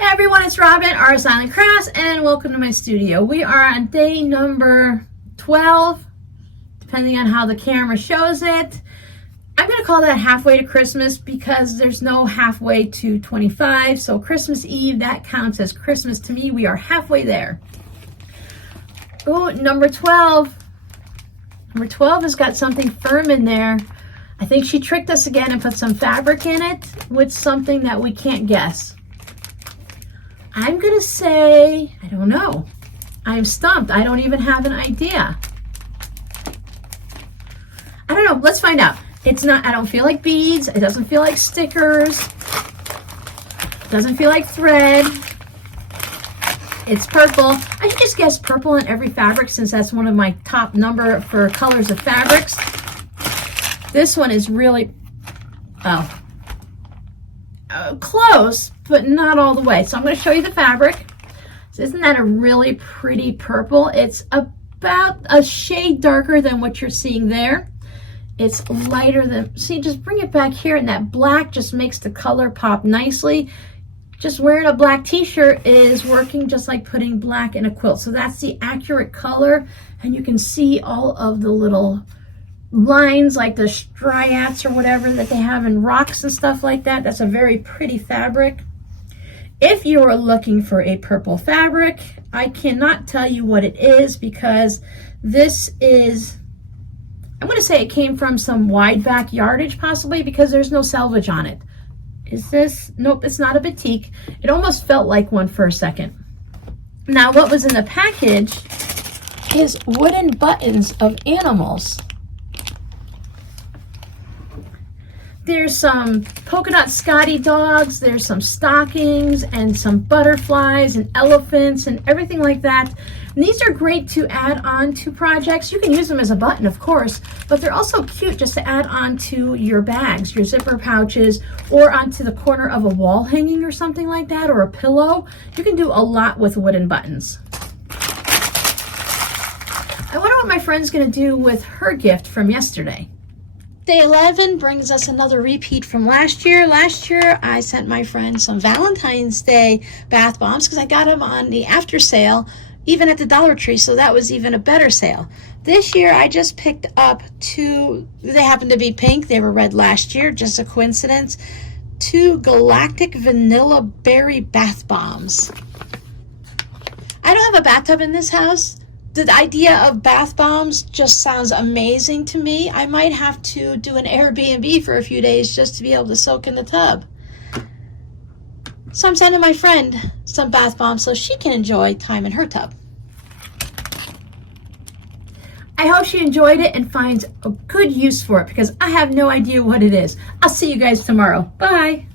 Hey everyone, it's Robin, Artist Island Crafts, and welcome to my studio. We are on day number 12, depending on how the camera shows it. I'm going to call that halfway to Christmas because there's no halfway to 25. So Christmas Eve, that counts as Christmas to me. We are halfway there. Oh, number 12. Number 12 has got something firm in there. I think she tricked us again and put some fabric in it with something that we can't guess. I'm going to say, I don't know. I'm stumped. I don't even have an idea. I don't know. Let's find out. It's not, I don't feel like beads. It doesn't feel like stickers. It doesn't feel like thread. It's purple. I should just guess purple in every fabric since that's one of my top number for colors of fabrics. This one is really, close, but not all the way. So I'm going to show you the fabric. So isn't that a really pretty purple? It's about a shade darker than what you're seeing there. It's lighter than, see, just bring it back here, and that black just makes the color pop nicely. Just wearing a black t-shirt is working just like putting black in a quilt. So that's the accurate color, and you can see all of the little lines like the striates or whatever that they have in rocks and stuff like that. That's a very pretty fabric. If you are looking for a purple fabric, I cannot tell you what it is because this is, I'm going to say it came from some wide back yardage possibly because there's no selvage on it. Is this? Nope, it's not a batik. It almost felt like one for a second. Now what was in the package is wooden buttons of animals. There's some polka dot Scotty dogs, there's some stockings and some butterflies and elephants and everything like that. And these are great to add on to projects. You can use them as a button, of course, but they're also cute just to add on to your bags, your zipper pouches, or onto the corner of a wall hanging or something like that, or a pillow. You can do a lot with wooden buttons. I wonder what my friend's gonna do with her gift from yesterday. Day 11 brings us another repeat from last year. Last year, I sent my friend some Valentine's Day bath bombs because I got them on the after sale, even at the Dollar Tree, so that was even a better sale. This year, I just picked up two, they happen to be pink, they were red last year, just a coincidence, two Galactic Vanilla Berry bath bombs. I don't have a bathtub in this house. The idea of bath bombs just sounds amazing to me. I might have to do an Airbnb for a few days just to be able to soak in the tub. So I'm sending my friend some bath bombs so she can enjoy time in her tub. I hope she enjoyed it and finds a good use for it because I have no idea what it is. I'll see you guys tomorrow. Bye.